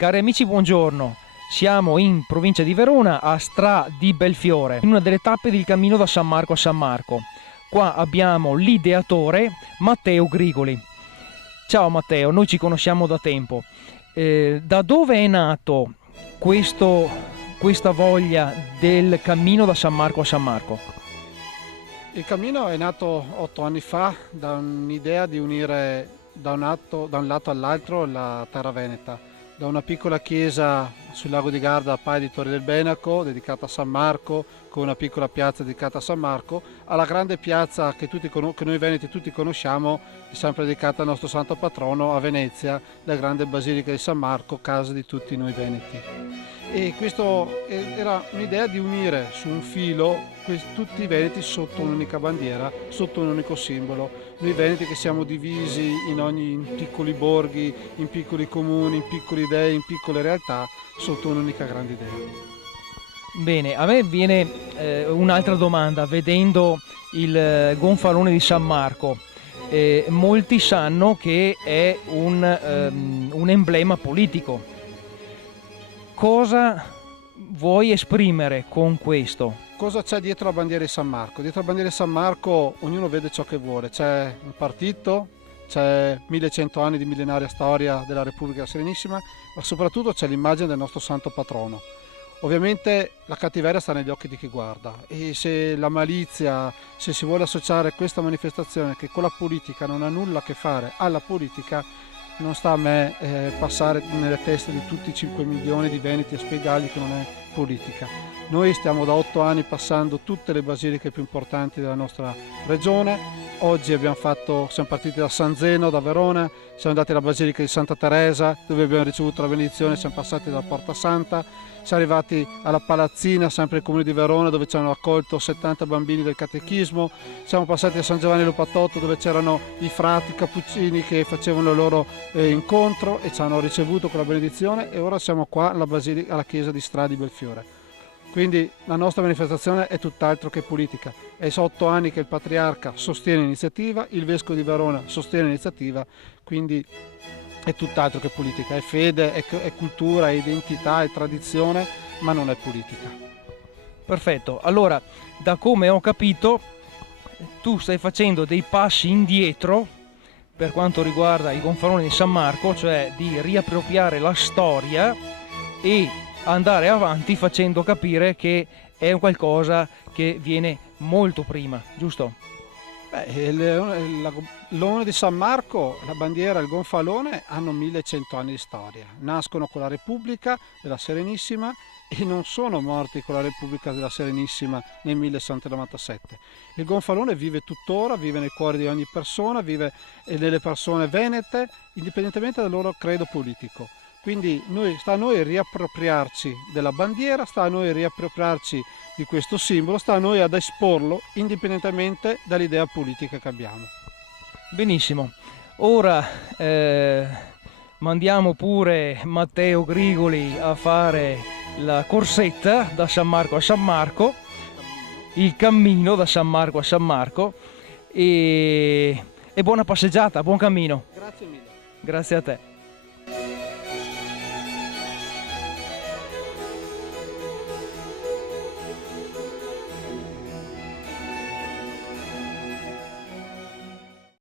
Cari amici, buongiorno. Siamo in provincia di Verona, a Stra di Belfiore, in una delle tappe del cammino da San Marco a San Marco. Qua abbiamo l'ideatore Matteo Grigoli. Ciao Matteo, noi ci conosciamo da tempo. Da dove è nato questa voglia del cammino da San Marco a San Marco? Il cammino è nato 8 anni fa da un'idea di unire da un lato all'altro la terra veneta, da una piccola chiesa sul lago di Garda a Paia di Torre del Benaco dedicata a San Marco, con una piccola piazza dedicata a San Marco, alla grande piazza che noi veneti tutti conosciamo, sempre dedicata al nostro santo patrono a Venezia, la grande basilica di San Marco, casa di tutti noi veneti. E questo era un'idea di unire su un filo tutti i veneti sotto un'unica bandiera, sotto un unico simbolo. Noi veneti che siamo divisi in piccoli borghi, in piccoli comuni, in piccoli dei, in piccole realtà, sotto un'unica grande idea. Bene, a me viene un'altra domanda, vedendo il gonfalone di San Marco. Molti sanno che è un emblema politico. Cosa vuoi esprimere con questo? Cosa c'è dietro la bandiera di San Marco? Dietro la bandiera di San Marco ognuno vede ciò che vuole. C'è un partito, c'è 1100 anni di millenaria storia della Repubblica Serenissima, ma soprattutto c'è l'immagine del nostro santo patrono. Ovviamente la cattiveria sta negli occhi di chi guarda, e se la malizia, se si vuole associare questa manifestazione che con la politica non ha nulla a che fare alla politica, non sta a me passare nelle teste di tutti i 5 milioni di veneti a spiegargli che non è politica. Noi stiamo da 8 anni passando tutte le basiliche più importanti della nostra regione. Oggi siamo partiti da San Zeno, da Verona, siamo andati alla Basilica di Santa Teresa, dove abbiamo ricevuto la benedizione, siamo passati dalla Porta Santa, siamo arrivati alla Palazzina, sempre nel comune di Verona, dove ci hanno accolto 70 bambini del catechismo, siamo passati a San Giovanni Lupatotto, dove c'erano i frati cappuccini che facevano il loro incontro e ci hanno ricevuto con la benedizione, e ora siamo qua alla chiesa di Stra di Belfiore. Quindi la nostra manifestazione è tutt'altro che politica. È 8 anni che il Patriarca sostiene l'iniziativa, il Vescovo di Verona sostiene l'iniziativa, quindi è tutt'altro che politica. È fede, è cultura, è identità, è tradizione, ma non è politica. Perfetto, allora da come ho capito tu stai facendo dei passi indietro per quanto riguarda il gonfalone di San Marco, cioè di riappropriare la storia e andare avanti facendo capire che è un qualcosa che viene molto prima, giusto? L'One di San Marco, la bandiera e il gonfalone hanno 1100 anni di storia. Nascono con la Repubblica della Serenissima e non sono morti con la Repubblica della Serenissima nel 1697. Il gonfalone vive tuttora, vive nel cuore di ogni persona, vive nelle persone venete, indipendentemente dal loro credo politico. Quindi sta a noi riappropriarci della bandiera, sta a noi riappropriarci di questo simbolo, sta a noi ad esporlo indipendentemente dall'idea politica che abbiamo. Benissimo, ora mandiamo pure Matteo Grigoli a fare la corsetta da San Marco a San Marco, il cammino da San Marco a San Marco, e buona passeggiata, buon cammino. Grazie mille. Grazie a te.